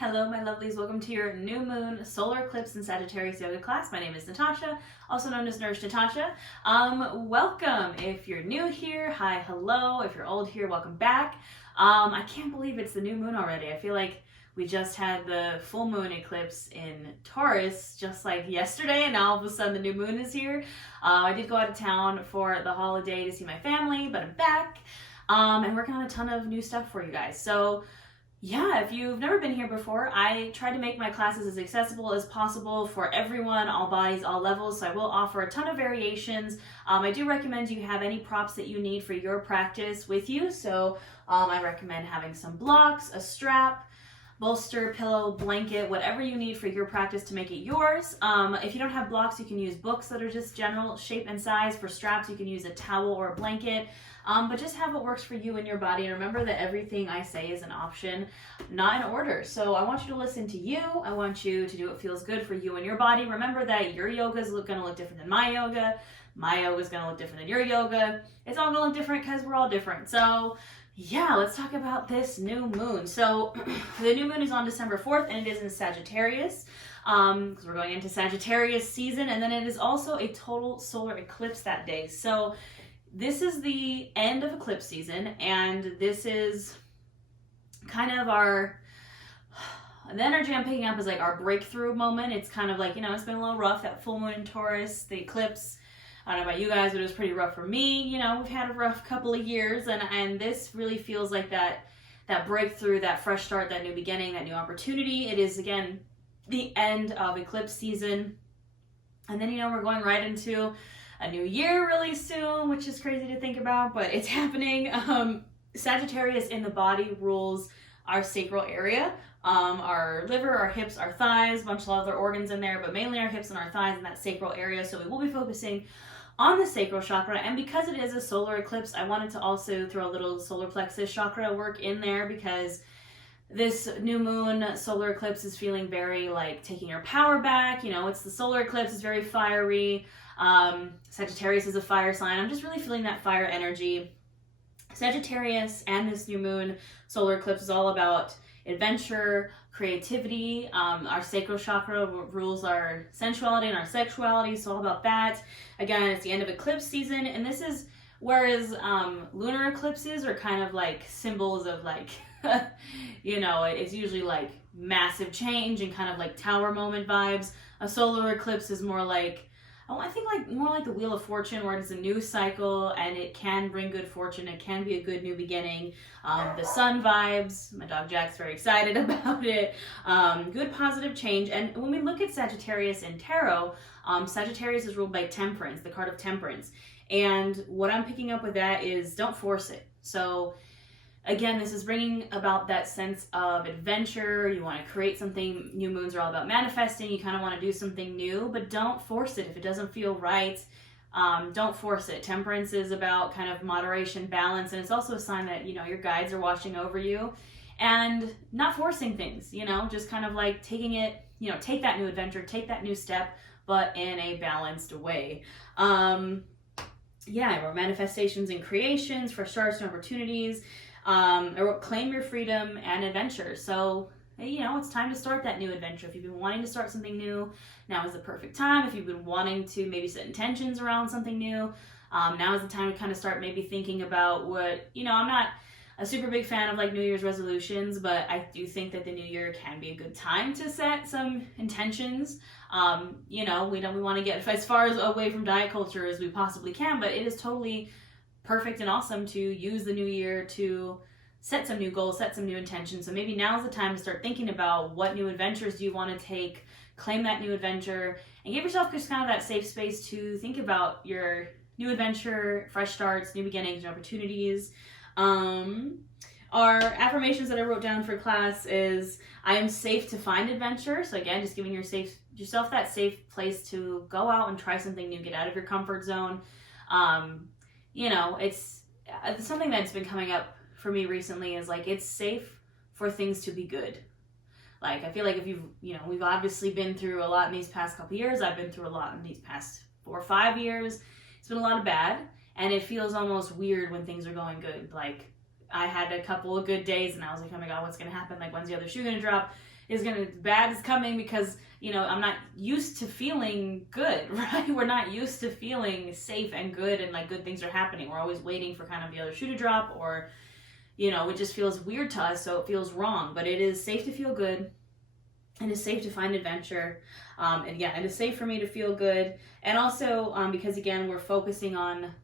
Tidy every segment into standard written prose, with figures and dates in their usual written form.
Hello, my lovelies. Welcome to your new moon solar eclipse in Sagittarius yoga class. My name is Natasha, also known as Nourish Natasha. Welcome. If you're new here, hi, hello. If you're old here, welcome back. I can't believe it's the new moon already. I feel like we just had the full moon eclipse in Taurus just like yesterday, and now all of a sudden the new moon is here. I did go out of town for the holiday to see my family, but I'm back and working on a ton of new stuff for you guys. So yeah, if you've never been here before, I try to make my classes as accessible as possible for everyone, all bodies, all levels, so I will offer a ton of variations. I do recommend you have any props that you need for your practice with you, so I recommend having some blocks, a strap, bolster, pillow, blanket, whatever you need for your practice to make it yours. If you don't have blocks, you can use books that are just general shape and size. For straps, you can use a towel or a blanket. But just have what works for you and your body. And remember that everything I say is an option, not an order. So I want you to listen to you. I want you to do what feels good for you and your body. Remember that your yoga is going to look different than my yoga. My yoga is going to look different than your yoga. It's all going to look different because we're all different. So yeah, let's talk about this new moon. So the new moon is on December 4th and it is in Sagittarius because we're going into Sagittarius season. And then it is also a total solar eclipse that day. So this is the end of eclipse season, and this is kind of the energy I'm picking up is like our breakthrough moment. It's kind of like, you know, it's been a little rough, that full moon in Taurus, the eclipse. I don't know about you guys, but it was pretty rough for me. You know, we've had a rough couple of years, and this really feels like that breakthrough, that fresh start, that new beginning, that new opportunity. It is, again, the end of eclipse season. And then, you know, we're going right into a new year really soon, which is crazy to think about, but it's happening. Sagittarius in the body rules our sacral area, our liver, our hips, our thighs, a bunch of other organs in there, but mainly our hips and our thighs in that sacral area. So we will be focusing on the sacral chakra, and because it is a solar eclipse, I wanted to also throw a little solar plexus chakra work in there, because this new moon solar eclipse is feeling very like taking your power back. You know, it's the solar eclipse, it's very fiery. Sagittarius is a fire sign. I'm just really feeling that fire energy. Sagittarius and this new moon solar eclipse is all about adventure, creativity. Our sacral chakra rules our sensuality and our sexuality. So all about that. Again, it's the end of eclipse season, and this is, whereas lunar eclipses are kind of like symbols of like, you know, it's usually like massive change and kind of like tower moment vibes. A solar eclipse is more like, I think like more like the Wheel of Fortune, where it's a new cycle and it can bring good fortune. It can be a good new beginning. The sun vibes. My dog Jack's very excited about it. Good positive change. And when we look at Sagittarius and Tarot, Sagittarius is ruled by Temperance, the card of Temperance. And what I'm picking up with that is don't force it. So again, this is bringing about that sense of adventure. You want to create something. New moons are all about manifesting. You kind of want to do something new, but don't force it. If it doesn't feel right, don't force it. Temperance is about kind of moderation, balance, and it's also a sign that, you know, your guides are watching over you and not forcing things, you know, just kind of like taking it, you know, take that new adventure, take that new step, but in a balanced way. Yeah, I wrote manifestations and creations for starts and opportunities. I wrote claim your freedom and adventure. So, you know, it's time to start that new adventure. If you've been wanting to start something new, now is the perfect time. If you've been wanting to maybe set intentions around something new, now is the time to kind of start maybe thinking about what, you know, I'm not a super big fan of like New Year's resolutions, but I do think that the new year can be a good time to set some intentions. You know, we want to get as far away from diet culture as we possibly can, but it is totally perfect and awesome to use the new year to set some new goals, set some new intentions. So maybe now's the time to start thinking about what new adventures do you want to take, claim that new adventure, and give yourself just kind of that safe space to think about your new adventure, fresh starts, new beginnings, and opportunities. Our affirmations that I wrote down for class is, I am safe to find adventure. So again, just giving yourself that safe place to go out and try something new, get out of your comfort zone. You know, it's something that's been coming up for me recently is like, it's safe for things to be good. Like, I feel like if we've obviously been through a lot in these past couple years. I've been through a lot in these past 4 or 5 years. It's been a lot of bad, and it feels almost weird when things are going good. Like, I had a couple of good days and I was like, oh my God, what's going to happen? Like, when's the other shoe going to drop? bad is coming because, you know, I'm not used to feeling good, right? We're not used to feeling safe and good and like good things are happening. We're always waiting for kind of the other shoe to drop, or, you know, it just feels weird to us, so it feels wrong. But it is safe to feel good. It is safe to find adventure. And yeah, it is safe for me to feel good. And also because, again, we're focusing on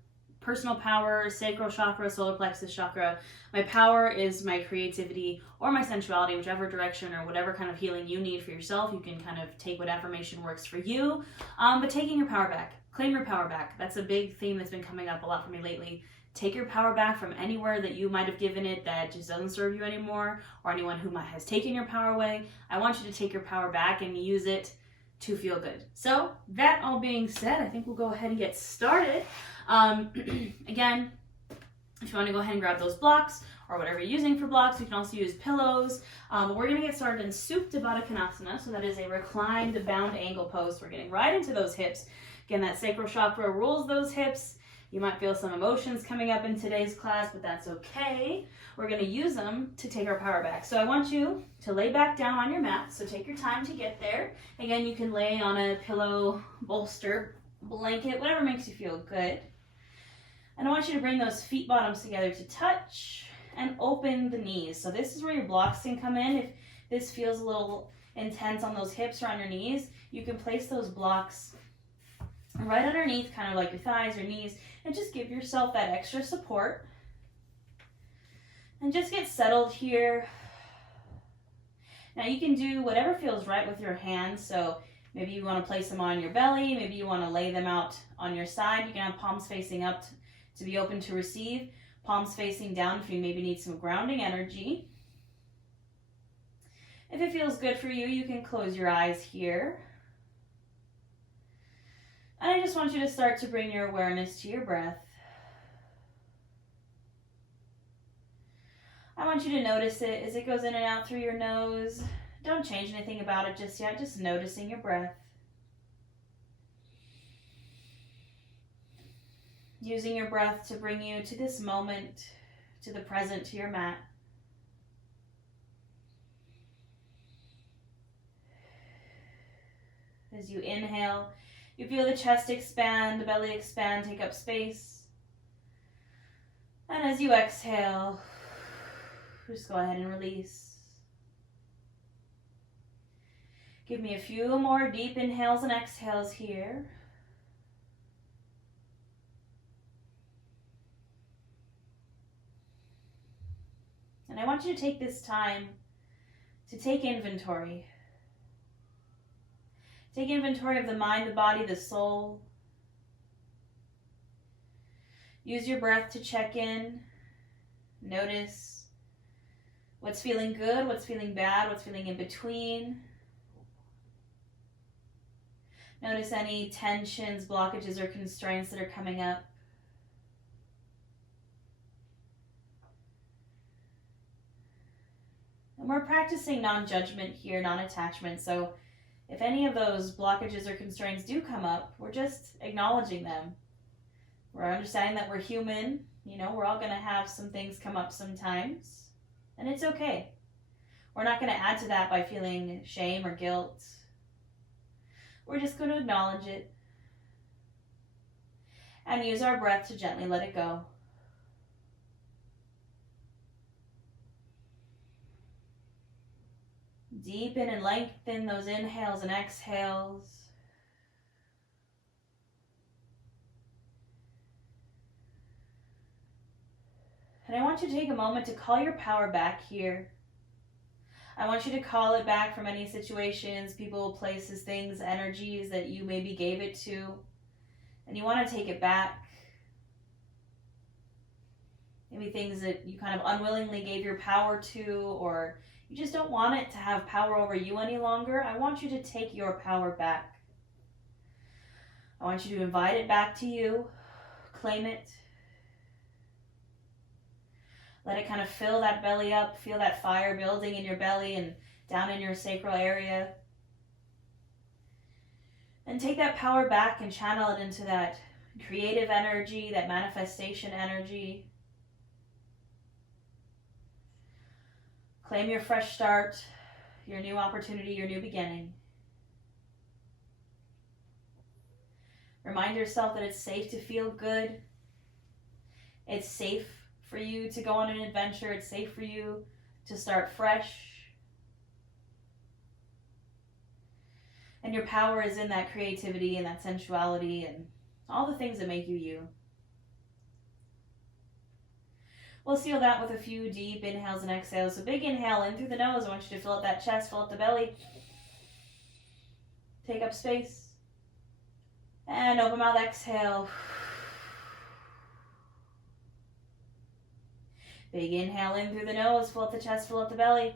personal power, sacral chakra, solar plexus chakra. My power is my creativity or my sensuality, whichever direction or whatever kind of healing you need for yourself. You can kind of take what affirmation works for you. But taking your power back, claim your power back. That's a big theme that's been coming up a lot for me lately. Take your power back from anywhere that you might have given it that just doesn't serve you anymore, or anyone who has taken your power away. I want you to take your power back and use it to feel good. So that all being said, I think we'll go ahead and get started. Again, if you want to go ahead and grab those blocks or whatever you're using for blocks, you can also use pillows. But we're going to get started in Supta Badakanasana. So that is a reclined bound angle pose. We're getting right into those hips. Again, that sacral chakra rules those hips. You might feel some emotions coming up in today's class, but that's okay. We're going to use them to take our power back. So I want you to lay back down on your mat. So take your time to get there. Again, you can lay on a pillow, bolster, blanket, whatever makes you feel good. And I want you to bring those feet bottoms together to touch and open the knees. So this is where your blocks can come in. If this feels a little intense on those hips or on your knees, you can place those blocks right underneath, kind of like your thighs or knees, and just give yourself that extra support. And just get settled here. Now you can do whatever feels right with your hands. So maybe you want to place them on your belly, maybe you want to lay them out on your side. You can have palms facing up to be open to receive, palms facing down if you maybe need some grounding energy. If it feels good for you, you can close your eyes here. And I just want you to start to bring your awareness to your breath. I want you to notice it as it goes in and out through your nose. Don't change anything about it just yet, just noticing your breath. Using your breath to bring you to this moment, to the present, to your mat. As you inhale, you feel the chest expand, the belly expand, take up space. And as you exhale, just go ahead and release. Give me a few more deep inhales and exhales here. And I want you to take this time to take inventory. Take inventory of the mind, the body, the soul. Use your breath to check in. Notice what's feeling good, what's feeling bad, what's feeling in between. Notice any tensions, blockages, or constraints that are coming up. And we're practicing non-judgment here, non-attachment. So if any of those blockages or constraints do come up, we're just acknowledging them. We're understanding that we're human. You know, we're all going to have some things come up sometimes. And it's okay. We're not going to add to that by feeling shame or guilt. We're just going to acknowledge it. And use our breath to gently let it go. Deepen and lengthen those inhales and exhales. And I want you to take a moment to call your power back here. I want you to call it back from any situations, people, places, things, energies that you maybe gave it to. And you want to take it back. Maybe things that you kind of unwillingly gave your power to, or you just don't want it to have power over you any longer. I want you to take your power back. I want you to invite it back to you. Claim it. Let it kind of fill that belly up. Feel that fire building in your belly and down in your sacral area. And take that power back and channel it into that creative energy, that manifestation energy. Claim your fresh start. your new opportunity, your new beginning. Remind yourself that it's safe to feel good. It's safe for you to go on an adventure. It's safe for you to start fresh. And your power is in that creativity and that sensuality and all the things that make you you. We'll seal that with a few deep inhales and exhales. So big inhale in through the nose. I want you to fill up that chest, fill up the belly. Take up space. And open mouth, exhale. Big inhale in through the nose, fill up the chest, fill up the belly.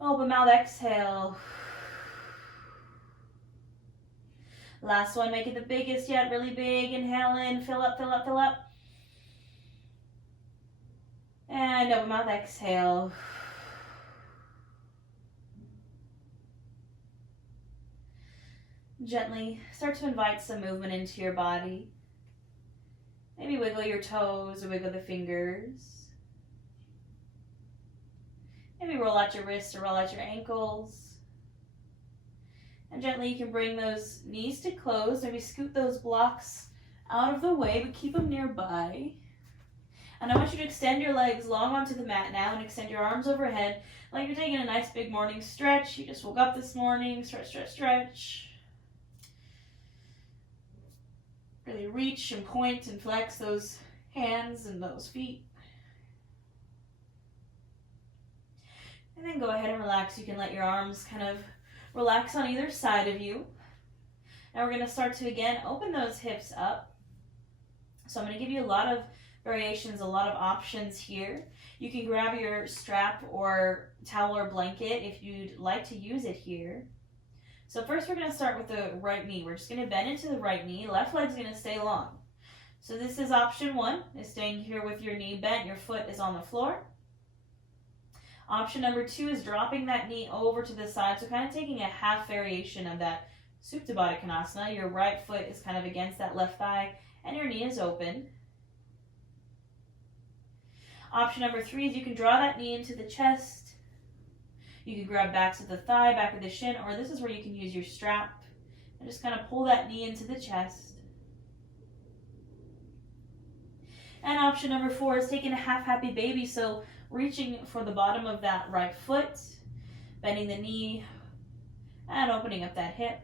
Open mouth, exhale. Last one, make it the biggest yet, really big. Inhale in, fill up, fill up, fill up. And open mouth, exhale. Gently start to invite some movement into your body. Maybe wiggle your toes or wiggle the fingers. Maybe roll out your wrists or roll out your ankles. And gently you can bring those knees to close. Maybe scoot those blocks out of the way, but keep them nearby. And I want you to extend your legs long onto the mat now and extend your arms overhead like you're taking a nice big morning stretch. You just woke up this morning. Stretch, stretch, stretch. Really reach and point and flex those hands and those feet. And then go ahead and relax. You can let your arms kind of relax on either side of you. Now we're going to start to again open those hips up. So I'm going to give you a lot of variations, a lot of options here. You can grab your strap or towel or blanket if you'd like to use it here. So first we're going to start with the right knee. We're just going to bend into the right knee. Left leg's going to stay long. So this is option one, is staying here with your knee bent. Your foot is on the floor. Option number two is dropping that knee over to the side. So kind of taking a half variation of that Supta Badakanasana. Your right foot is kind of against that left thigh and your knee is open. Option number three is you can draw that knee into the chest. You can grab backs of the thigh, back of the shin, or this is where you can use your strap and just kind of pull that knee into the chest. And option number four is taking a half happy baby. So reaching for the bottom of that right foot, bending the knee, and opening up that hip.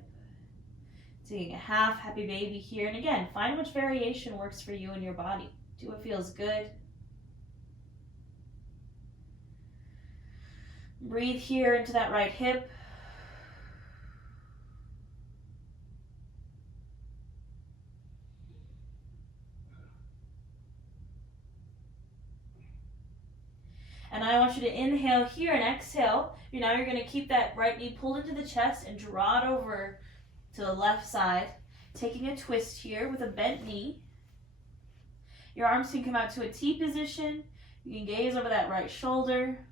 Taking a half happy baby here. And again, find which variation works for you and your body. Do what feels good. Breathe here into that right hip. And I want you to inhale here and exhale. Now you're going to keep that right knee pulled into the chest and draw it over to the left side. Taking a twist here with a bent knee. Your arms can come out to a T position. You can gaze over that right shoulder.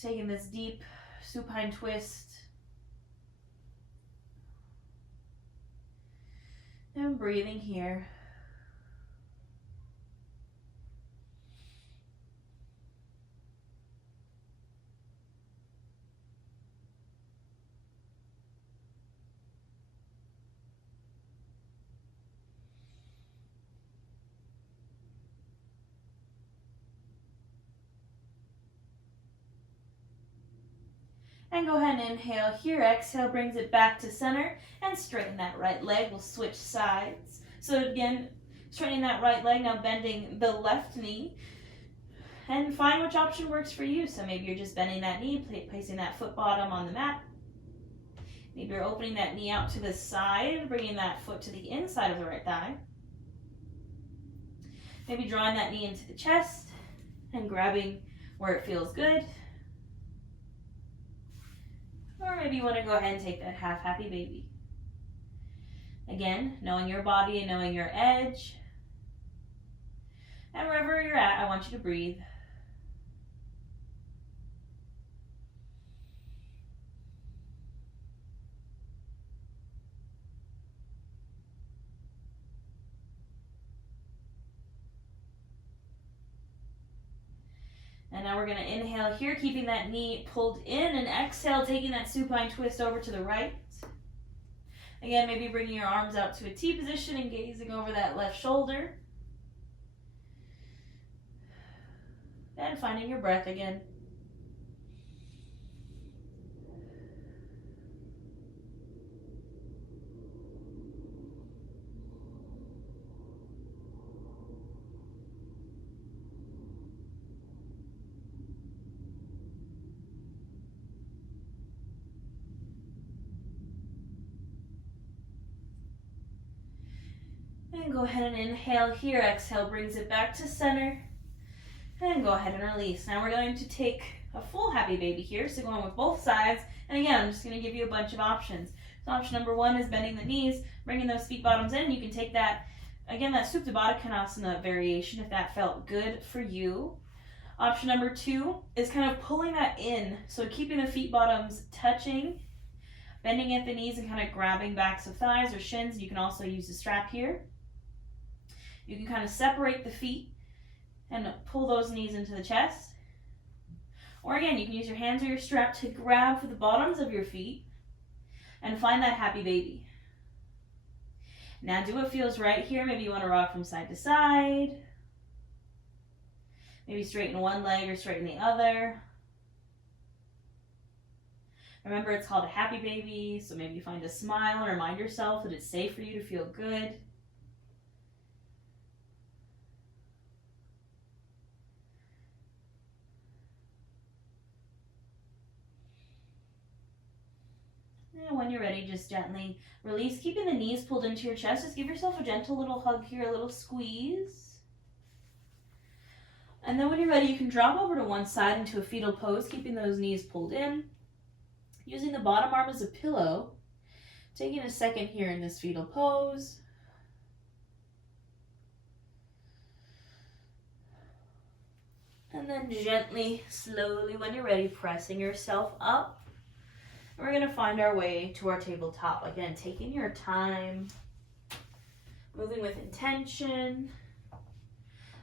Taking this deep supine twist. And breathing here. And go ahead and inhale here. Exhale brings it back to center and straighten that right leg. We'll switch sides. So again, straightening that right leg, now bending the left knee. And find which option works for you. So maybe you're just bending that knee, placing that foot bottom on the mat. Maybe you're opening that knee out to the side, bringing that foot to the inside of the right thigh. Maybe drawing that knee into the chest and grabbing where it feels good. Or maybe you want to go ahead and take that half happy baby. Again, knowing your body and knowing your edge. And wherever you're at, I want you to breathe. And now we're going to inhale here, keeping that knee pulled in, and exhale, taking that supine twist over to the right. Again, maybe bringing your arms out to a T position and gazing over that left shoulder. And finding your breath again. And go ahead and inhale here. Exhale brings it back to center. And go ahead and release. Now we're going to take a full happy baby here. So going with both sides. And again, I'm just going to give you a bunch of options. So option number one is bending the knees, bringing those feet bottoms in. You can take that, again, that Supta Badakanasana variation if that felt good for you. Option number two is kind of pulling that in. So keeping the feet bottoms touching, bending at the knees and kind of grabbing backs of thighs or shins. You can also use the strap here. You can kind of separate the feet and pull those knees into the chest. Or again, you can use your hands or your strap to grab for the bottoms of your feet and find that happy baby. Now do what feels right here. Maybe you want to rock from side to side. Maybe straighten one leg or straighten the other. Remember, it's called a happy baby, so maybe you find a smile and remind yourself that it's safe for you to feel good. And when you're ready, just gently release, keeping the knees pulled into your chest. Just give yourself a gentle little hug here, a little squeeze. And then when you're ready, you can drop over to one side into a fetal pose, keeping those knees pulled in. Using the bottom arm as a pillow. Taking a second here in this fetal pose. And then gently, slowly, when you're ready, pressing yourself up. We're going to find our way to our tabletop. Again, taking your time, moving with intention,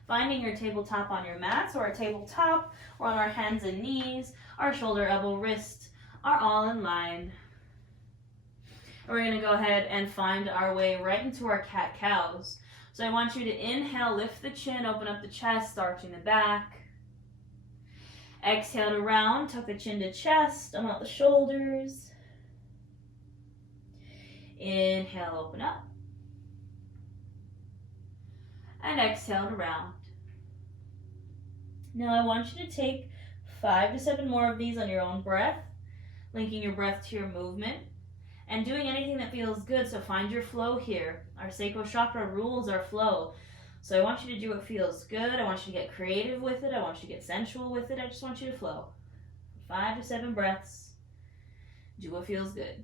finding your tabletop on your mat, so our tabletop, or on our hands and knees, our shoulder, elbow, wrist are all in line. We're going to go ahead and find our way right into our cat-cows. So I want you to inhale, lift the chin, open up the chest, arching the back. Exhale to round, tuck the chin to chest, thumb out the shoulders. Inhale, open up. And exhale to round. Now I want you to take 5 to 7 more of these on your own breath, linking your breath to your movement, and doing anything that feels good. So find your flow here. Our sacral chakra rules our flow. So I want you to do what feels good. I want you to get creative with it. I want you to get sensual with it. I just want you to flow. 5 to 7 breaths. Do what feels good.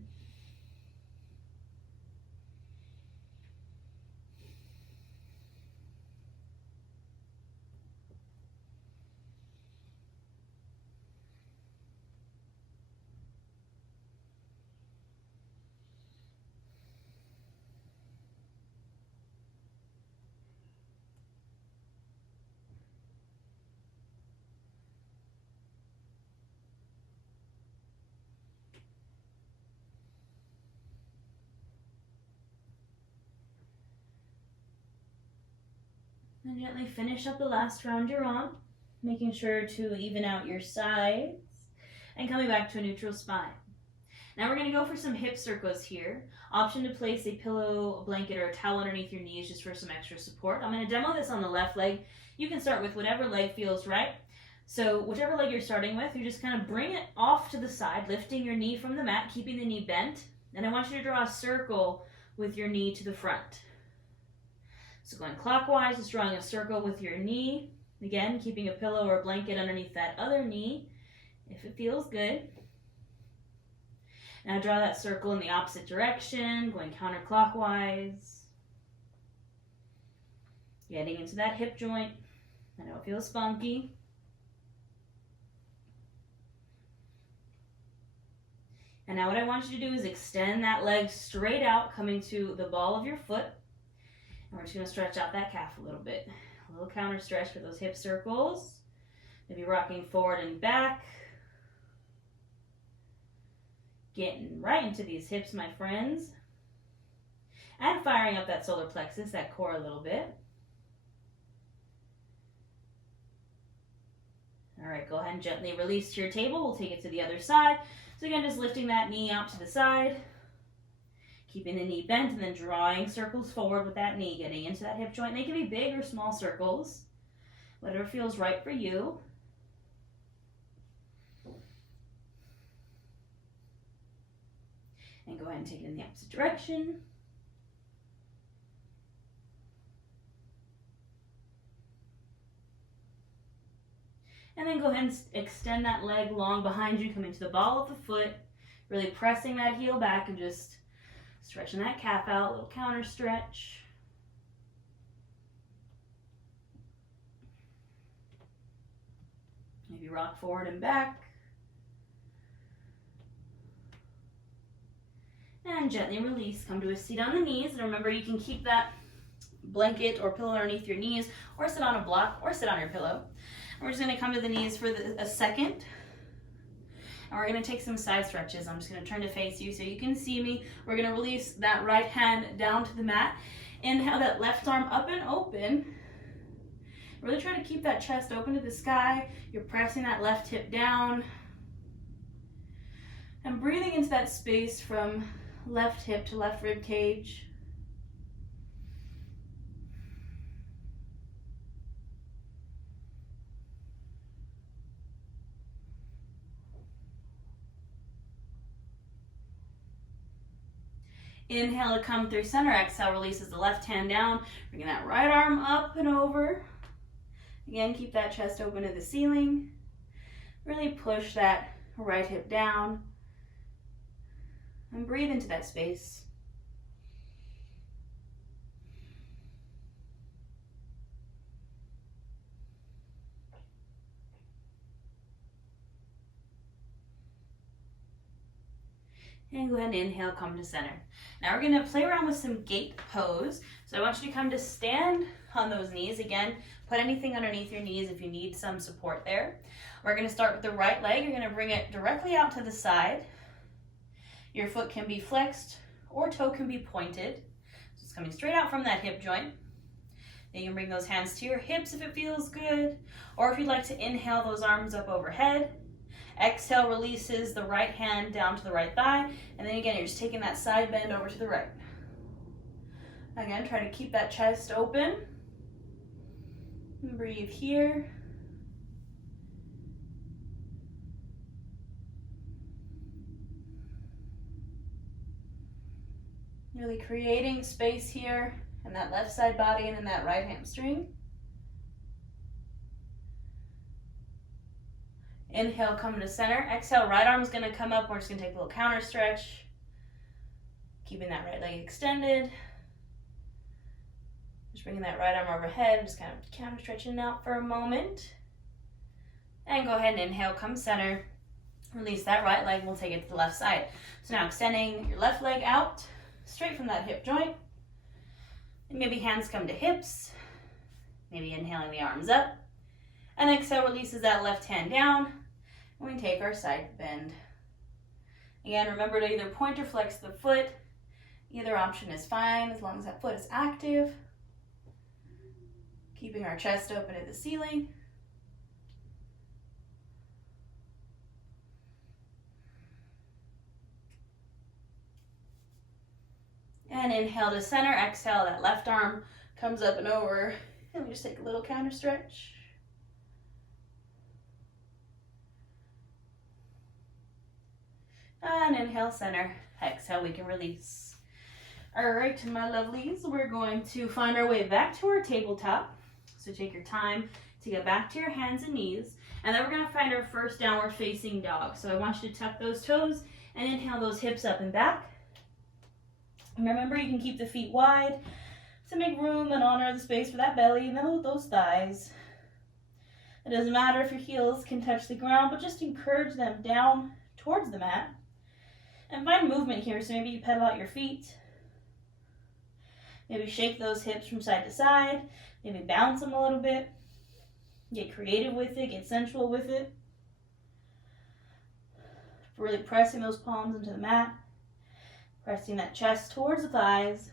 And gently finish up the last round you're on, making sure to even out your sides and coming back to a neutral spine. Now we're going to go for some hip circles here. Option to place a pillow, a blanket, or a towel underneath your knees just for some extra support. I'm going to demo this on the left leg. You can start with whatever leg feels right. So whichever leg you're starting with, you just kind of bring it off to the side, lifting your knee from the mat, keeping the knee bent. And I want you to draw a circle with your knee to the front. So going clockwise, just drawing a circle with your knee. Again, keeping a pillow or a blanket underneath that other knee, if it feels good. Now draw that circle in the opposite direction, going counterclockwise. Getting into that hip joint. I know it feels funky. And now what I want you to do is extend that leg straight out, coming to the ball of your foot. And we're just going to stretch out that calf a little bit. A little counter stretch for those hip circles. Maybe rocking forward and back. Getting right into these hips, my friends. And firing up that solar plexus, that core a little bit. All right, go ahead and gently release to your table. We'll take it to the other side. So again, just lifting that knee out to the side. Keeping the knee bent and then drawing circles forward with that knee, getting into that hip joint. They can be big or small circles, whatever feels right for you. And go ahead and take it in the opposite direction. And then go ahead and extend that leg long behind you, coming to the ball of the foot, really pressing that heel back and just stretching that calf out, a little counter stretch. Maybe rock forward and back. And gently release, come to a seat on the knees. And remember, you can keep that blanket or pillow underneath your knees, or sit on a block, or sit on your pillow. And we're just gonna come to the knees for a second. And we're gonna take some side stretches. I'm just gonna turn to face you so you can see me. We're gonna release that right hand down to the mat. Inhale that left arm up and open. Really try to keep that chest open to the sky. You're pressing that left hip down. And breathing into that space from left hip to left rib cage. Inhale to come through center. Exhale, releases the left hand down. Bringing that right arm up and over. Again, keep that chest open to the ceiling. Really push that right hip down. And breathe into that space. And go ahead and inhale, come to center. Now we're gonna play around with some gate pose. So I want you to come to stand on those knees. Again, put anything underneath your knees if you need some support there. We're gonna start with the right leg. You're gonna bring it directly out to the side. Your foot can be flexed or toe can be pointed. So it's coming straight out from that hip joint. Then you can bring those hands to your hips if it feels good. Or if you'd like to inhale those arms up overhead. Exhale releases the right hand down to the right thigh. And then again, you're just taking that side bend over to the right. Again, try to keep that chest open. And breathe here. Really creating space here in that left side body and in that right hamstring. Inhale, come to center. Exhale, right arm is going to come up. We're just going to take a little counter stretch. Keeping that right leg extended. Just bringing that right arm overhead. Just kind of counter stretching out for a moment. And go ahead and inhale, come center. Release that right leg. We'll take it to the left side. So now extending your left leg out. Straight from that hip joint. And maybe hands come to hips. Maybe inhaling the arms up. And exhale releases that left hand down. And we take our side bend. Again, remember to either point or flex the foot. Either option is fine as long as that foot is active. Keeping our chest open at the ceiling. And inhale to center, exhale, that left arm comes up and over. And we just take a little counter stretch. And inhale, center, exhale, we can release. All right, my lovelies, we're going to find our way back to our tabletop. So take your time to get back to your hands and knees. And then we're gonna find our first downward facing dog. So I want you to tuck those toes and inhale those hips up and back. And remember, you can keep the feet wide to make room and honor the space for that belly and then those thighs. It doesn't matter if your heels can touch the ground, but just encourage them down towards the mat. And find movement here, so maybe you pedal out your feet. Maybe shake those hips from side to side. Maybe bounce them a little bit. Get creative with it, get sensual with it. Really pressing those palms into the mat. Pressing that chest towards the thighs.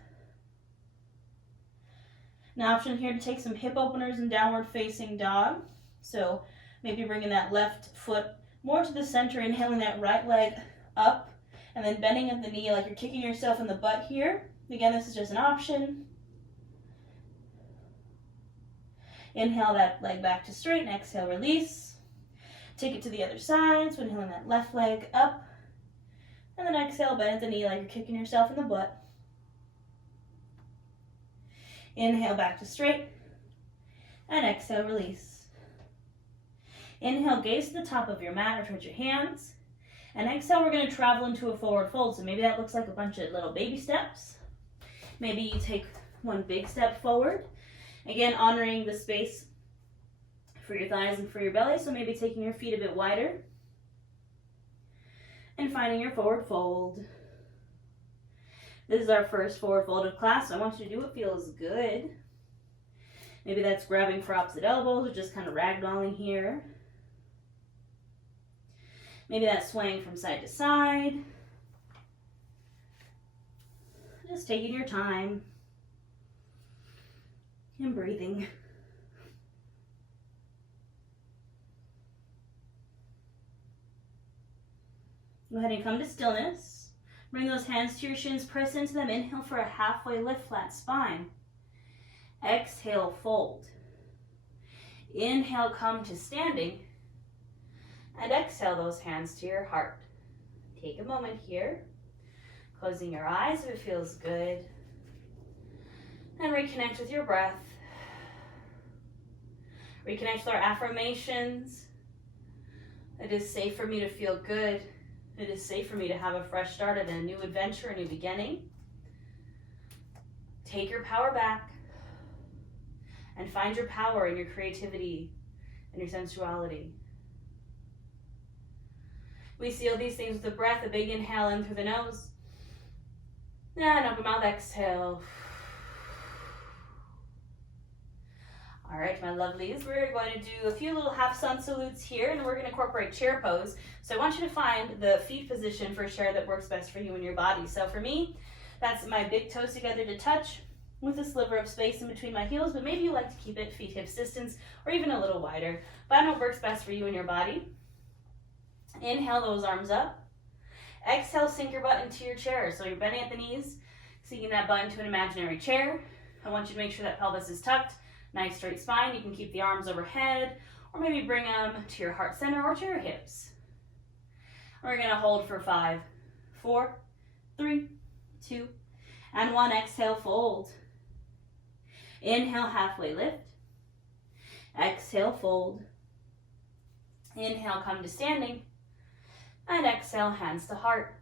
An option here to take some hip openers in downward facing dog. So maybe bringing that left foot more to the center, inhaling that right leg up, and then bending at the knee like you're kicking yourself in the butt here. Again, this is just an option. Inhale that leg back to straight and exhale, release. Take it to the other side, so inhaling that left leg up, and then exhale, bend at the knee like you're kicking yourself in the butt. Inhale back to straight, and exhale, release. Inhale, gaze to the top of your mat or towards your hands, and exhale, we're going to travel into a forward fold. So maybe that looks like a bunch of little baby steps. Maybe you take one big step forward. Again, honoring the space for your thighs and for your belly, so maybe taking your feet a bit wider and finding your forward fold. This is our first forward fold of class, so I want you to do what feels good. Maybe that's grabbing for opposite elbows or just kind of ragdolling here. Maybe that's swaying from side to side. Just taking your time and breathing. Go ahead and come to stillness. Bring those hands to your shins, press into them. Inhale for a halfway lift, flat spine. Exhale, fold. Inhale, come to standing. And exhale those hands to your heart. Take a moment here. Closing your eyes if it feels good. And reconnect with your breath. Reconnect with our affirmations. It is safe for me to feel good. It is safe for me to have a fresh start and a new adventure, a new beginning. Take your power back and find your power in your creativity and your sensuality. We seal these things with a breath, a big inhale in through the nose. And open mouth, exhale. All right, my lovelies, we're going to do a few little half sun salutes here, and we're going to incorporate chair pose. So I want you to find the feet position for a chair that works best for you and your body. So for me, that's my big toes together to touch with a sliver of space in between my heels, but maybe you like to keep it feet hips distance or even a little wider. Find what works best for you and your body. Inhale those arms up. Exhale, sink your butt into your chair. So you're bending at the knees, sinking that butt into an imaginary chair. I want you to make sure that pelvis is tucked. Nice straight spine. You can keep the arms overhead, or maybe bring them to your heart center or to your hips. We're going to hold for 5, 4, 3, 2, and 1. Exhale, fold. Inhale, halfway lift. Exhale, fold. Inhale, come to standing. And exhale, hands to heart.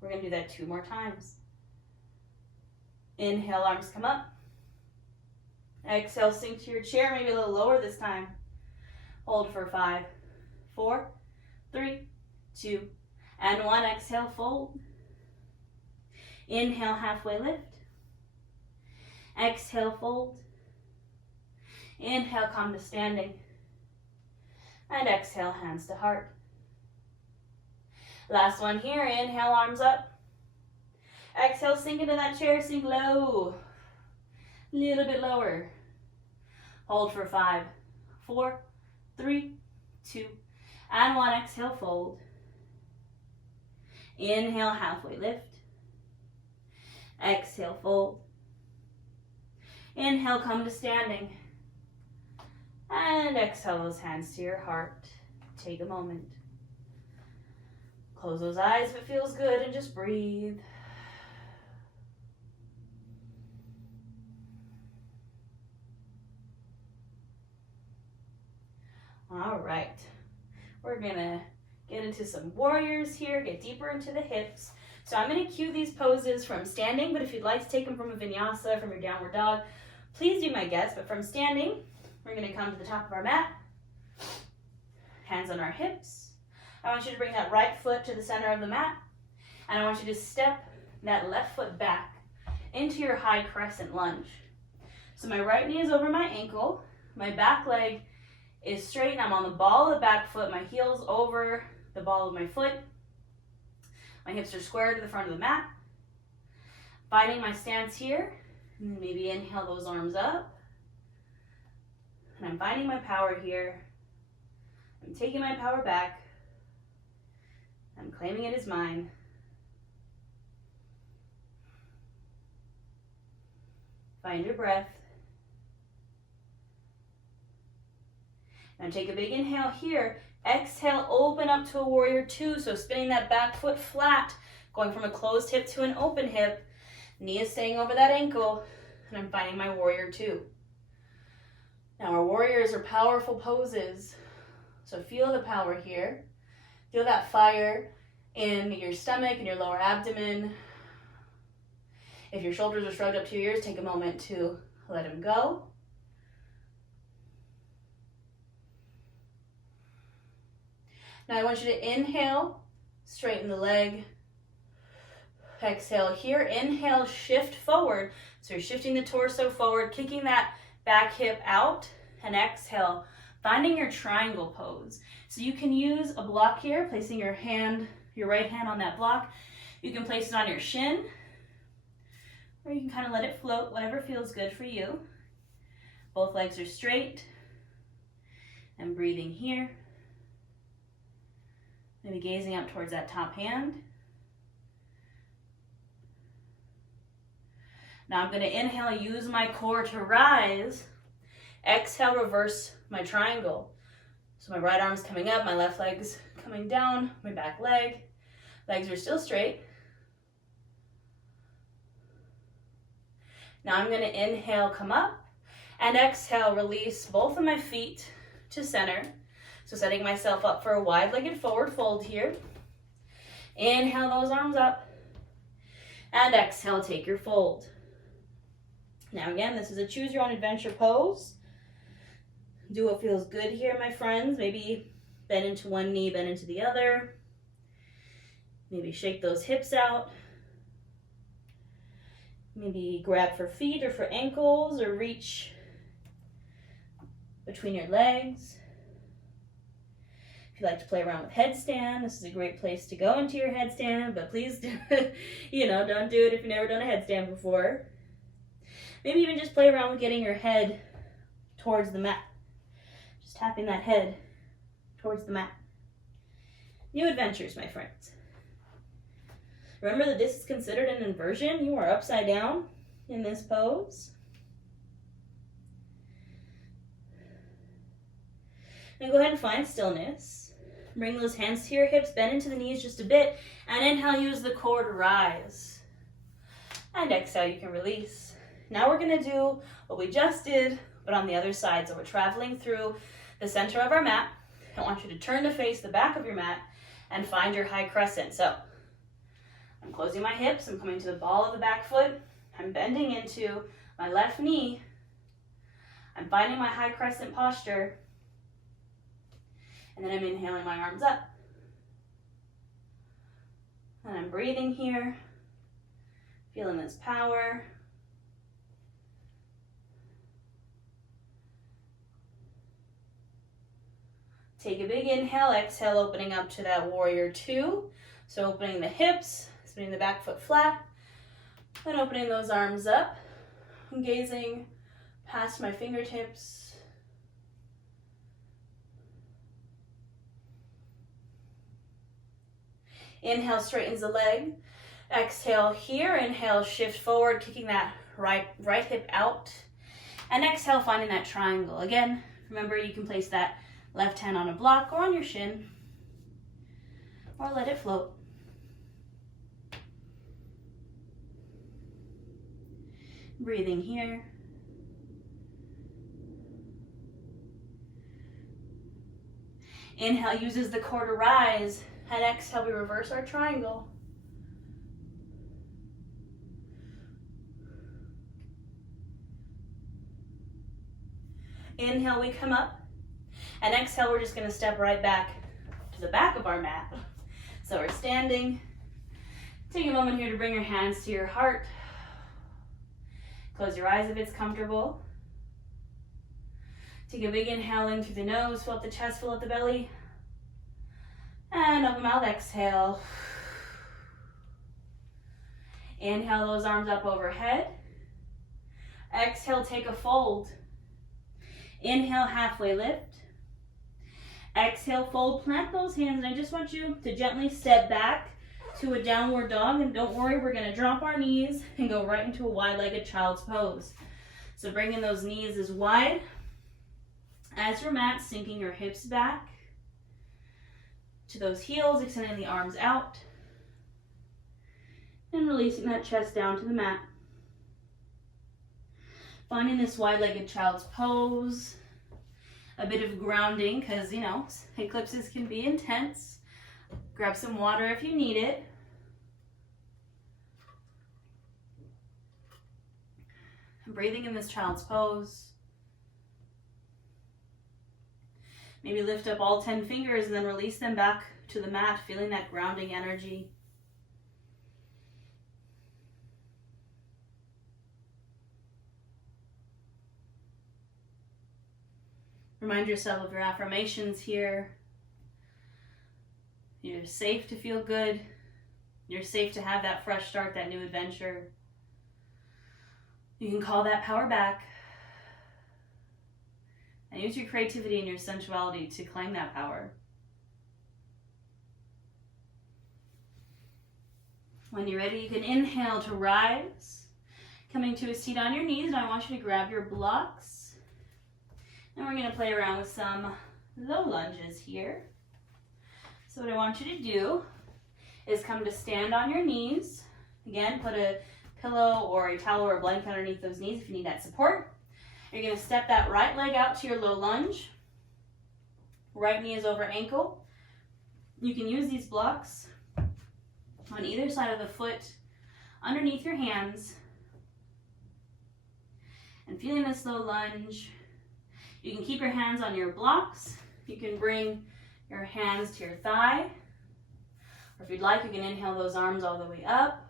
We're going to do that 2 more times. Inhale, arms come up. Exhale, sink to your chair, maybe a little lower this time. Hold for 5, 4, 3, 2, and 1. Exhale, fold. Inhale, halfway lift. Exhale, fold. Inhale, come to standing. And exhale, hands to heart. Last one here. Inhale, arms up. Exhale, sink into that chair, sink low. Little bit lower. Hold for 5, 4, 3, 2, and 1. Exhale, fold. Inhale, halfway lift. Exhale, fold. Inhale, come to standing. And exhale those hands to your heart. Take a moment. Close those eyes if it feels good and just breathe. All right, we're gonna get into some warriors here, get deeper into the hips. So I'm gonna cue these poses from standing, but if you'd like to take them from a vinyasa, from your downward dog, please do my guess. But from standing, we're gonna come to the top of our mat, hands on our hips. I want you to bring that right foot to the center of the mat, and I want you to step that left foot back into your high crescent lunge. So my right knee is over my ankle, my back leg is straight and I'm on the ball of the back foot, my heels over the ball of my foot. My hips are square to the front of the mat. Finding my stance here, and then maybe inhale those arms up. And I'm finding my power here. I'm taking my power back. I'm claiming it as mine. Find your breath. Now take a big inhale here. Exhale, open up to a warrior two. So spinning that back foot flat, going from a closed hip to an open hip. Knee is staying over that ankle, and I'm finding my warrior two. Now our warriors are powerful poses. So feel the power here. Feel that fire in your stomach and your lower abdomen. If your shoulders are shrugged up to your ears, take a moment to let them go. Now I want you to inhale, straighten the leg. Exhale here, inhale, shift forward. So you're shifting the torso forward, kicking that back hip out, and exhale, finding your triangle pose. So you can use a block here, placing your right hand on that block. You can place it on your shin, or you can kind of let it float, whatever feels good for you. Both legs are straight, and breathing here. Maybe gazing up towards that top hand. Now I'm going to inhale, use my core to rise. Exhale, reverse my triangle. So my right arm's coming up, my left leg's coming down, my back leg. Legs are still straight. Now I'm going to inhale, come up, and exhale, release both of my feet to center. So setting myself up for a wide-legged forward fold here. Inhale those arms up, and exhale, take your fold. Now again, this is a choose your own adventure pose. Do what feels good here, my friends. Maybe bend into one knee, bend into the other. Maybe shake those hips out. Maybe grab for feet or for ankles, or reach between your legs. If you like to play around with headstand, this is a great place to go into your headstand, but please don't do it if you've never done a headstand before. Maybe even just play around with getting your head towards the mat. Just tapping that head towards the mat. New adventures, my friends. Remember that this is considered an inversion. You are upside down in this pose. Now go ahead and find stillness. Bring those hands to your hips, bend into the knees just a bit, and inhale, use the core to rise. And exhale, you can release. Now we're going to do what we just did, but on the other side. So we're traveling through the center of our mat. I want you to turn to face the back of your mat and find your high crescent. So I'm closing my hips. I'm coming to the ball of the back foot. I'm bending into my left knee. I'm finding my high crescent posture. And then I'm inhaling my arms up. And I'm breathing here, feeling this power. Take a big inhale, exhale, opening up to that warrior two. So opening the hips, spinning the back foot flat, and opening those arms up. I'm gazing past my fingertips. Inhale, straightens the leg. Exhale here, inhale, shift forward, kicking that right hip out. And exhale, finding that triangle. Again, remember you can place that left hand on a block or on your shin, or let it float. Breathing here. Inhale uses the core to rise, and exhale, we reverse our triangle. Inhale, we come up. And exhale, we're just going to step right back to the back of our mat. So we're standing. Take a moment here to bring your hands to your heart. Close your eyes if it's comfortable. Take a big inhale in through the nose, fill up the chest, fill up the belly. And open mouth, exhale. Inhale those arms up overhead. Exhale, take a fold. Inhale, halfway lift. Exhale, fold, plant those hands, and I just want you to gently step back to a downward dog, and don't worry, we're gonna drop our knees and go right into a wide-legged child's pose. So bringing those knees as wide as your mat, sinking your hips back to those heels, extending the arms out, and releasing that chest down to the mat. Finding this wide-legged child's pose, a bit of grounding, because, you know, eclipses can be intense. Grab some water if you need it. Breathing in this child's pose. Maybe lift up all 10 fingers and then release them back to the mat, feeling that grounding energy. Remind yourself of your affirmations here. You're safe to feel good. You're safe to have that fresh start, that new adventure. You can call that power back. And use your creativity and your sensuality to claim that power. When you're ready, you can inhale to rise. Coming to a seat on your knees, and I want you to grab your blocks. And we're going to play around with some low lunges here. So what I want you to do is come to stand on your knees. Again, put a pillow or a towel or a blanket underneath those knees if you need that support. You're going to step that right leg out to your low lunge. Right knee is over ankle. You can use these blocks on either side of the foot, underneath your hands. And feeling this low lunge, you can keep your hands on your blocks. You can bring your hands to your thigh. Or if you'd like, you can inhale those arms all the way up.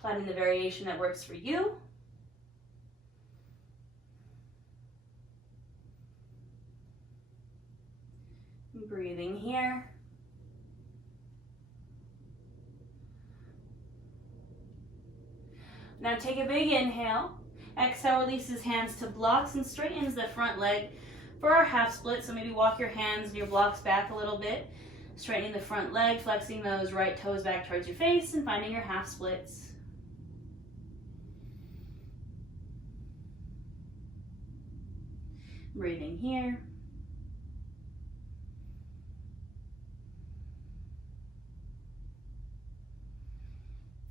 Finding the variation that works for you. Breathing here. Now take a big inhale. Exhale, releases hands to blocks and straightens the front leg for our half split. So maybe walk your hands and your blocks back a little bit. Straightening the front leg, flexing those right toes back towards your face and finding your half splits. Breathing here.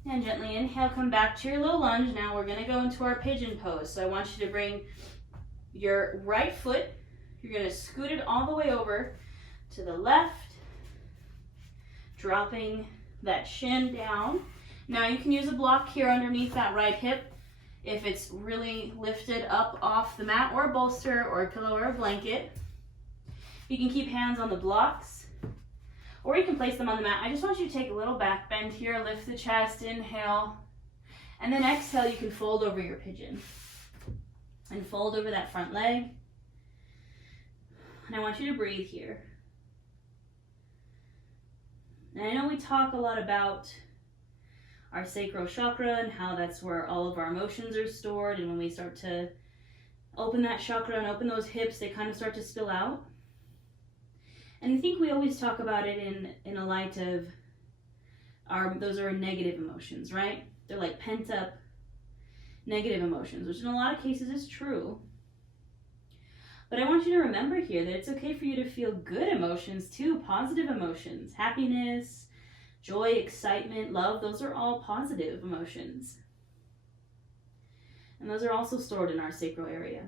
And gently inhale, come back to your low lunge. Now we're gonna go into our pigeon pose. So I want you to bring your right foot, you're gonna scoot it all the way over to the left, dropping that shin down. Now you can use a block here underneath that right hip if it's really lifted up off the mat, or a bolster or a pillow or a blanket. You can keep hands on the blocks, or you can place them on the mat. I just want you to take a little back bend here, lift the chest, inhale, and then exhale, you can fold over your pigeon. And fold over that front leg. And I want you to breathe here. And I know we talk a lot about our sacral chakra and how that's where all of our emotions are stored, and when we start to open that chakra and open those hips, they kind of start to spill out. And I think we always talk about it in a light of those are negative emotions, right? They're like pent up negative emotions, which in a lot of cases is true. But I want you to remember here that it's okay for you to feel good emotions too, positive emotions, happiness, joy, excitement, love. Those are all positive emotions. And those are also stored in our sacral area.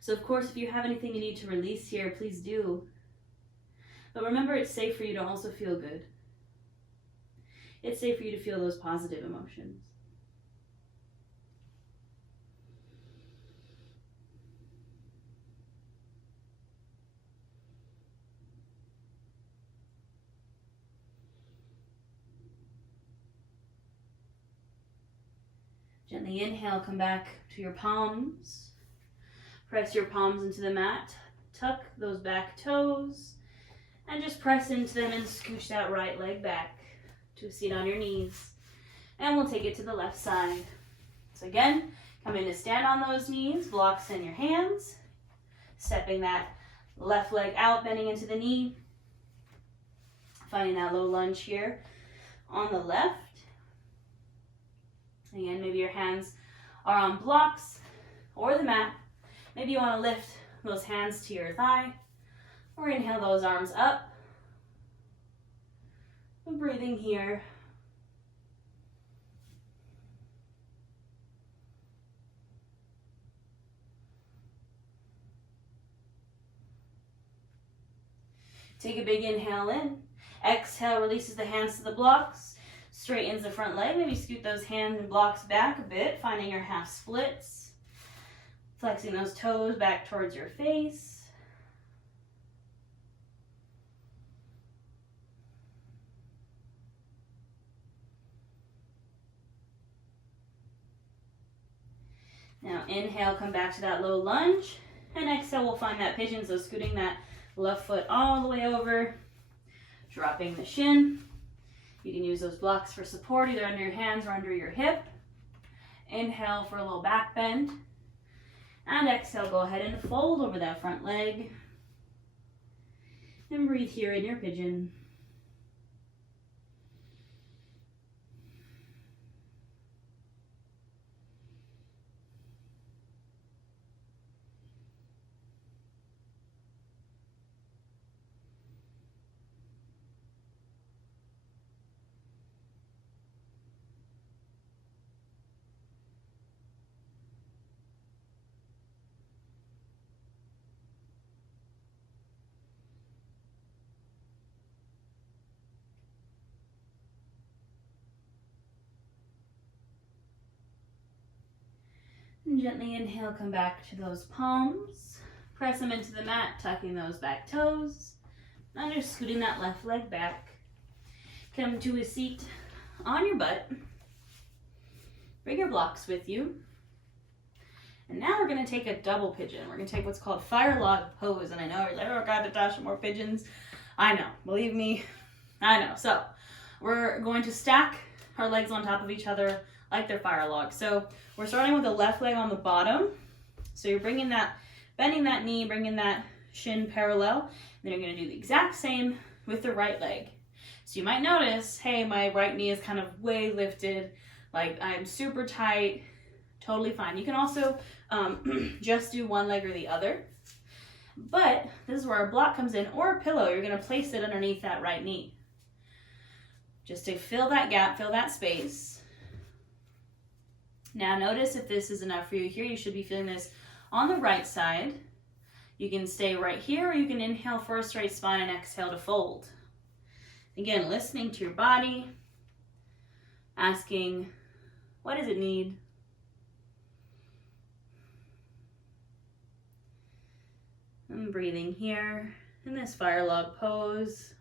So of course, if you have anything you need to release here, please do. But remember, it's safe for you to also feel good. It's safe for you to feel those positive emotions. Gently inhale, come back to your palms. Press your palms into the mat. Tuck those back toes. And just press into them and scooch that right leg back to a seat on your knees. And we'll take it to the left side. So again, come in to stand on those knees, blocks in your hands. Stepping that left leg out, bending into the knee. Finding that low lunge here on the left. Again, maybe your hands are on blocks or the mat. Maybe you want to lift those hands to your thigh or inhale those arms up. And breathing here. Take a big inhale in. Exhale, releases the hands to the blocks. Straightens the front leg. Maybe scoot those hands and blocks back a bit, finding your half splits. Flexing those toes back towards your face. Now inhale, come back to that low lunge. And exhale, we'll find that pigeon. So scooting that left foot all the way over. Dropping the shin. You can use those blocks for support, either under your hands or under your hip. Inhale for a little back bend. And exhale, go ahead and fold over that front leg. And breathe here in your pigeon. And gently inhale, come back to those palms. Press them into the mat, tucking those back toes. And just scooting that left leg back. Come to a seat on your butt. Bring your blocks with you. And now we're going to take a double pigeon. We're going to take what's called fire log pose. And I know you're like, oh God, Natasha, more pigeons. I know, believe me, I know. So we're going to stack our legs on top of each other like they're fire logs. So we're starting with the left leg on the bottom. So you're bending that knee, bringing that shin parallel. Then you're going to do the exact same with the right leg. So you might notice, hey, my right knee is kind of way lifted, like I'm super tight, totally fine. You can also just do one leg or the other. But this is where our block comes in, or a pillow. You're going to place it underneath that right knee. Just to fill that gap, fill that space. Now notice if this is enough for you here, you should be feeling this on the right side. You can stay right here, or you can inhale for a straight spine and exhale to fold. Again, listening to your body, asking, what does it need? And breathing here in this fire log pose.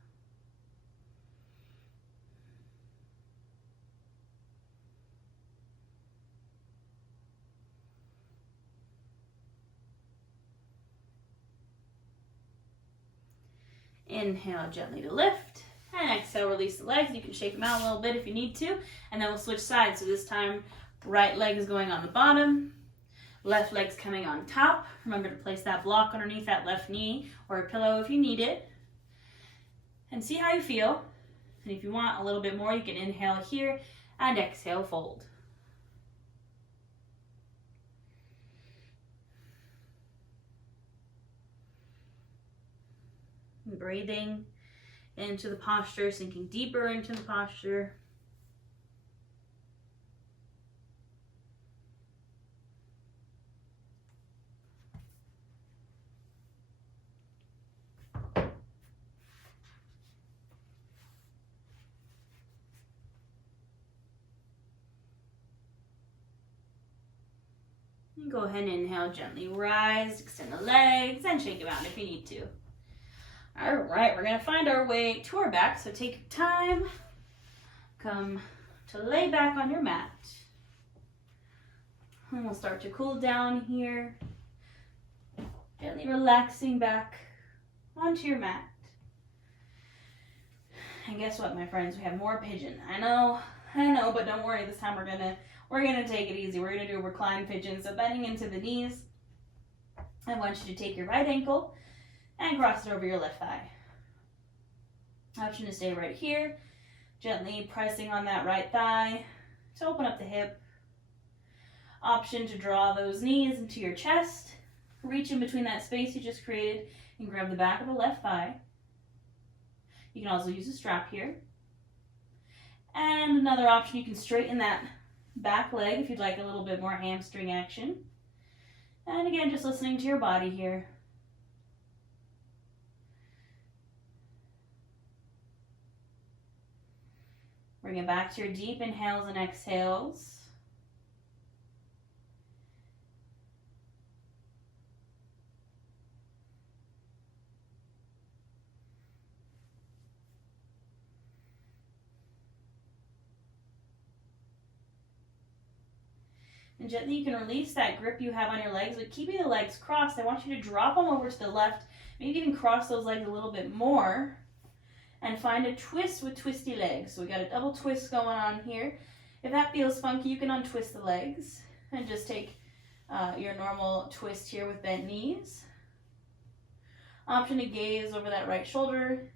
Inhale gently to lift, and exhale, release the legs. You can shake them out a little bit if you need to, and then we'll switch sides. So this time, right leg is going on the bottom, left leg's coming on top. Remember to place that block underneath that left knee, or a pillow if you need it, and see how you feel. And if you want a little bit more, you can inhale here, and exhale, fold. Breathing into the posture, sinking deeper into the posture. And go ahead and inhale, gently rise, extend the legs, and shake them out if you need to. All right, we're going to find our way to our back, so take your time. Come to lay back on your mat. And we'll start to cool down here. Gently relaxing back onto your mat. And guess what, my friends? We have more pigeon. I know, but don't worry. This time we're gonna take it easy. We're gonna do a recline pigeon. So bending into the knees. I want you to take your right ankle and cross it over your left thigh. Option to stay right here. Gently pressing on that right thigh to open up the hip. Option to draw those knees into your chest. Reach in between that space you just created and grab the back of the left thigh. You can also use a strap here. And another option, you can straighten that back leg if you'd like a little bit more hamstring action. And again, just listening to your body here. Bring it back to your deep inhales and exhales. And gently you can release that grip you have on your legs, but keeping the legs crossed. I want you to drop them over to the left, maybe even cross those legs a little bit more, and find a twist with twisty legs. So we got a double twist going on here. If that feels funky, you can untwist the legs and just take your normal twist here with bent knees. Option to gaze over that right shoulder,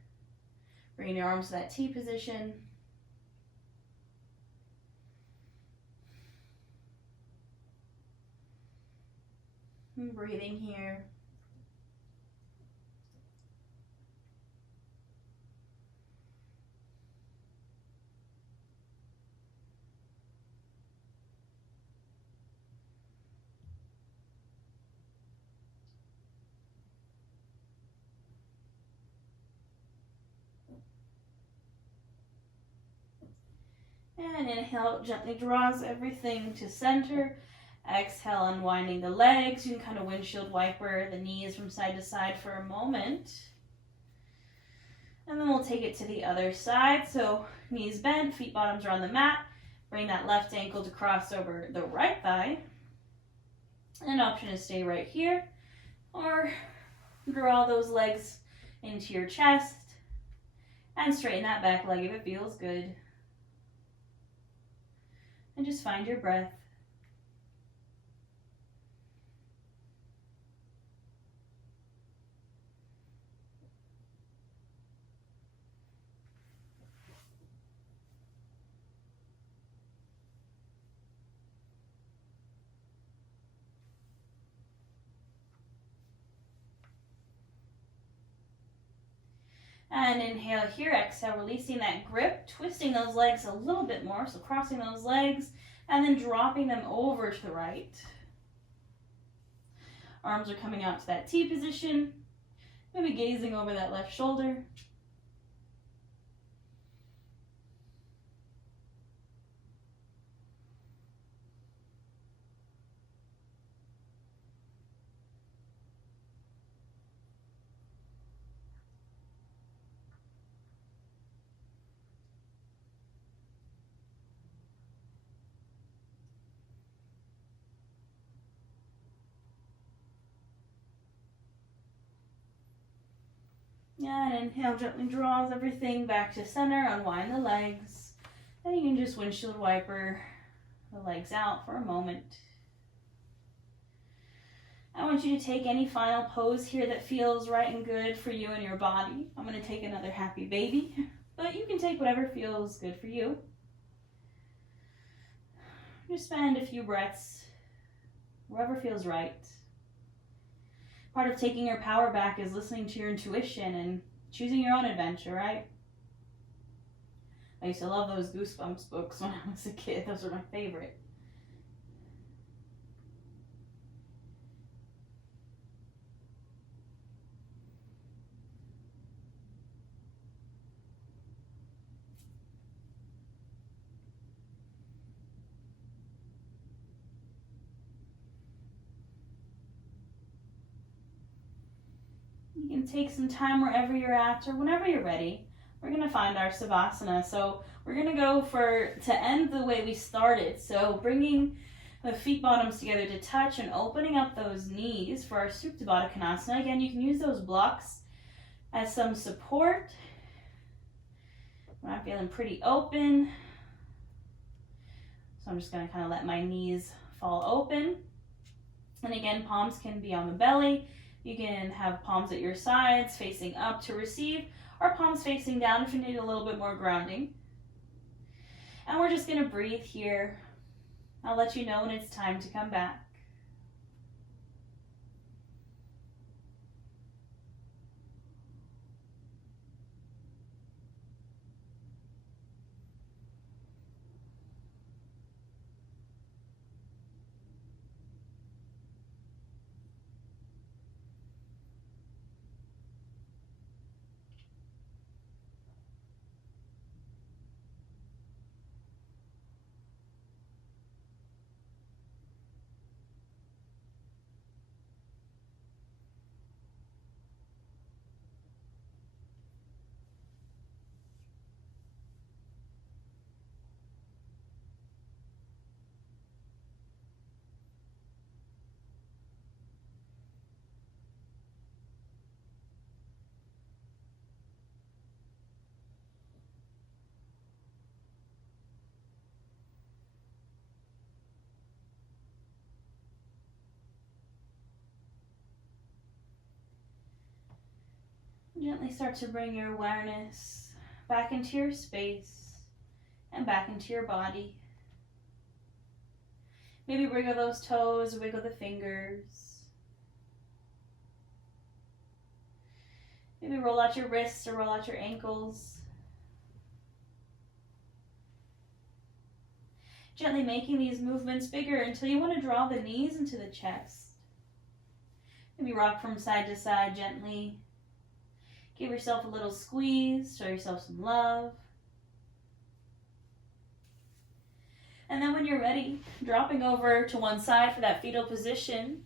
bringing your arms to that T position. And breathing here. And inhale, gently draws everything to center. Exhale, unwinding the legs. You can kind of windshield wiper the knees from side to side for a moment. And then we'll take it to the other side. So knees bent, feet bottoms are on the mat. Bring that left ankle to cross over the right thigh. An option is stay right here. Or draw those legs into your chest. And straighten that back leg if it feels good. And just find your breath. And inhale here, exhale, releasing that grip, twisting those legs a little bit more, so crossing those legs, and then dropping them over to the right. Arms are coming out to that T position, maybe gazing over that left shoulder. And inhale, gently draws everything back to center, unwind the legs. And you can just windshield wiper the legs out for a moment. I want you to take any final pose here that feels right and good for you and your body. I'm going to take another happy baby, but you can take whatever feels good for you. Just spend a few breaths wherever feels right. Part of taking your power back is listening to your intuition and choosing your own adventure, right? I used to love those Goosebumps books when I was a kid. Those were my favorite. You can take some time wherever you're at or whenever you're ready. We're going to find our Savasana. So we're going to go to end the way we started. So bringing The feet bottoms together to touch and opening up those knees for our Supta Badakanasana. Again, you can use those blocks as some support. I'm feeling pretty open. So I'm just going to kind of let my knees fall open. And again, palms can be on the belly. You can have palms at your sides facing up to receive, or palms facing down if you need a little bit more grounding. And we're just going to breathe here. I'll let you know when it's time to come back. Gently start to bring your awareness back into your space and back into your body. Maybe wiggle those toes, wiggle the fingers. Maybe roll out your wrists or roll out your ankles. Gently making these movements bigger until you want to draw the knees into the chest. Maybe rock from side to side gently. Give yourself a little squeeze, show yourself some love. And then when you're ready, dropping over to one side for that fetal position.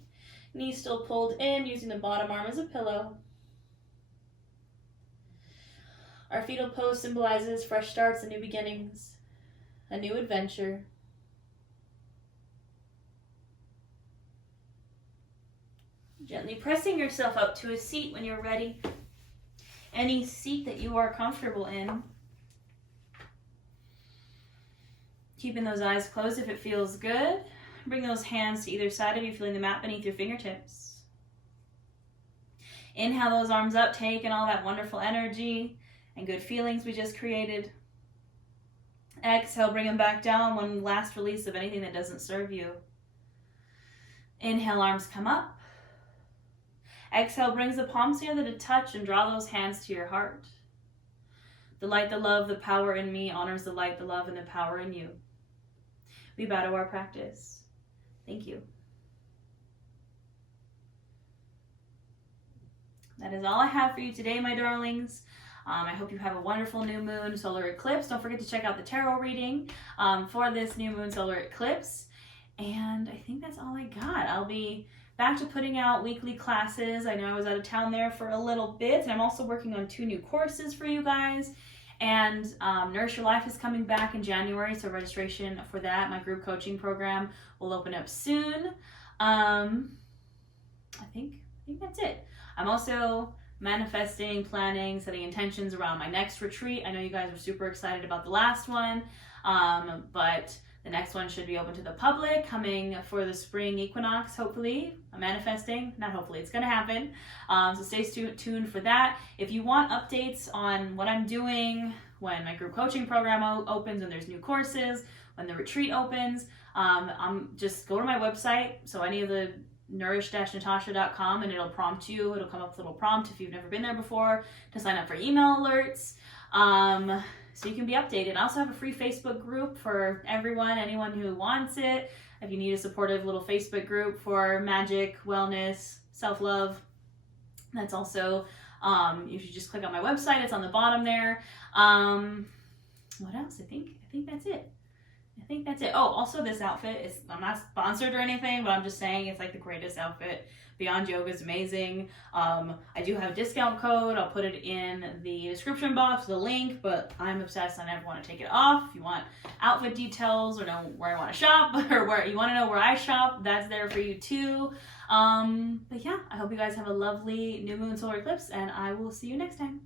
Knees still pulled in, using the bottom arm as a pillow. Our fetal pose symbolizes fresh starts and new beginnings, a new adventure. Gently pressing yourself up to a seat when you're ready. Any seat that you are comfortable in. Keeping those eyes closed if it feels good. Bring those hands to either side of you, feeling the mat beneath your fingertips. Inhale those arms up, taking all that wonderful energy and good feelings we just created. Exhale, bring them back down. One last release of anything that doesn't serve you. Inhale, arms come up. Exhale brings the palms together to touch and draw those hands to your heart. The light, the love, the power in me honors the light, the love, and the power in you. We bow to our practice. Thank you. That is all I have for you today, my darlings. I hope you have a wonderful new moon solar eclipse. Don't forget to check out the tarot reading for this new moon solar eclipse. And I think that's all I got. I'll be back to putting out weekly classes. I know I was out of town there for a little bit, and I'm also working on 2 new courses for you guys. And Nourish Your Life is coming back in January, so registration for that, my group coaching program, will open up soon. I think that's it. I'm also manifesting, planning, setting intentions around my next retreat. I know you guys were super excited about the last one, but the next one should be open to the public, coming for the spring equinox, hopefully. I'm manifesting, not hopefully, it's going to happen. So stay tuned for that. If you want updates on what I'm doing, when my group coaching program opens, when there's new courses, when the retreat opens, just go to my website. So any of the nourish-natasha.com, and it'll prompt you. It'll come up with a little prompt if you've never been there before to sign up for email alerts. So you can be updated. I also have a free Facebook group for anyone who wants it. If you need a supportive little Facebook group for magic, wellness, self-love, that's also, you should just click on my website. It's on the bottom there. What else? I think that's it. Oh, also this outfit I'm not sponsored or anything, but I'm just saying it's like the greatest outfit Beyond Yoga is amazing. I do have a discount code. I'll put it in the description box, the link, but I'm obsessed. I never want to take it off. If you want outfit details or know where I want to shop or where you want to know where I shop, that's there for you too. But yeah, I hope you guys have a lovely new moon solar eclipse, and I will see you next time.